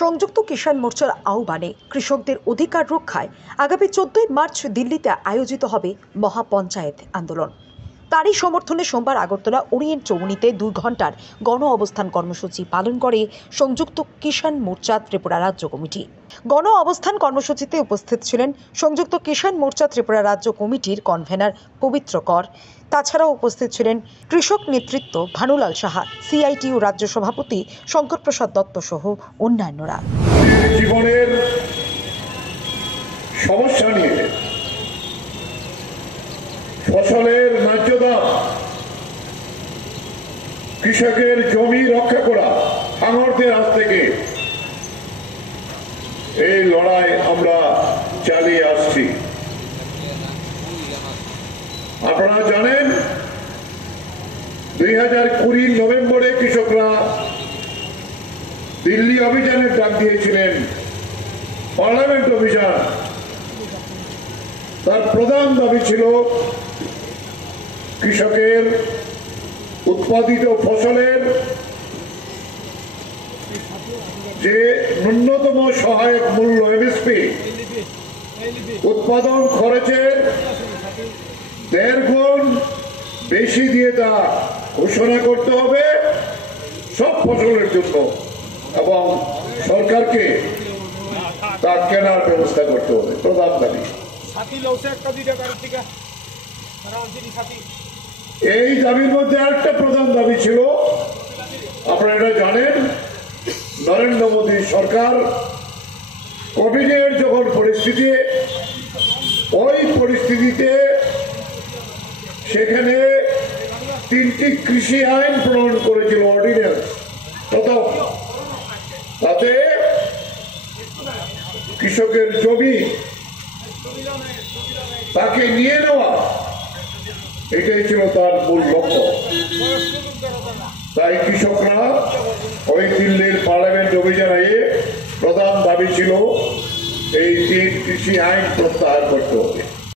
সংযুক্ত কিষাণ মোর্চার আহ্বানে কৃষকদের অধিকার রক্ষায় আগামী 14 মার্চ দিল্লিতে আয়োজিত হবে মহাপঞ্চায়েত আন্দোলন। তারই সমর্থনে সোমবার আগরতলা ওরিয়েন্ট চৌমুহনীতে 2 ঘন্টার গণ অবস্থান কর্মসূচি পালন করে সংযুক্ত কিষাণ মোর্চা ত্রিপুরা রাজ্য কমিটি। গণ অবস্থান কর্মসূচিতে উপস্থিত ছিলেন সংযুক্ত কিষাণ মোর্চা ত্রিপুরা রাজ্য কমিটির কনভেনার পবিত্র কর। তাছাড়াও উপস্থিত ছিলেন কৃষক নেতৃত্ব ভানুলাল সাহা, সিআইটিইউ রাজ্য সভাপতি শঙ্কর প্রসাদ দত্ত সহ অন্যান্যরা। জীবনের সমস্যা নিয়ে ফসলের ন্যায্য দাম, কৃষকের জমি রক্ষা করা, হাঙরদের হাত থেকে এই লড়াই আমরা চালিয়ে আসছি। আপনারা জানেন 2020 নভেম্বরে কৃষকরা দিল্লি অভিযানের ডাক দিয়েছিলেন, পার্লামেন্ট অভিযান। তার প্রধান দাবি ছিল কৃষকের উৎপাদিত ফসলের যে ন্যূনতম সহায়ক মূল্য এমএসপি, উৎপাদন খরচের 1.5 গুণ বেশি দিয়ে তা ঘোষণা করতে হবে সব ফসলের জন্য, এবং সরকারকে তা কেনার ব্যবস্থা করতে হবে। প্রধান দাবি। এই দাবির মধ্যে আরেকটা প্রধান দাবি ছিল, আপনারা এটা জানেন, নরেন্দ্র মোদী সরকার কোভিডের যখন পরিস্থিতি, ওই পরিস্থিতিতে সেখানে 3টি কৃষি আইন প্রণয়ন করেছিল, অর্ডিন্যান্স। প্রথম, তাতে কৃষকের জমি তাকে নিয়ে নেওয়া, এটাই ছিল তার মূল লক্ষ্য। তাই কৃষকরা ওই দিল্লির পার্লামেন্ট অভিযানে প্রধান দাবি ছিল এই 3 কৃষি আইন প্রত্যাহার করতে হবে।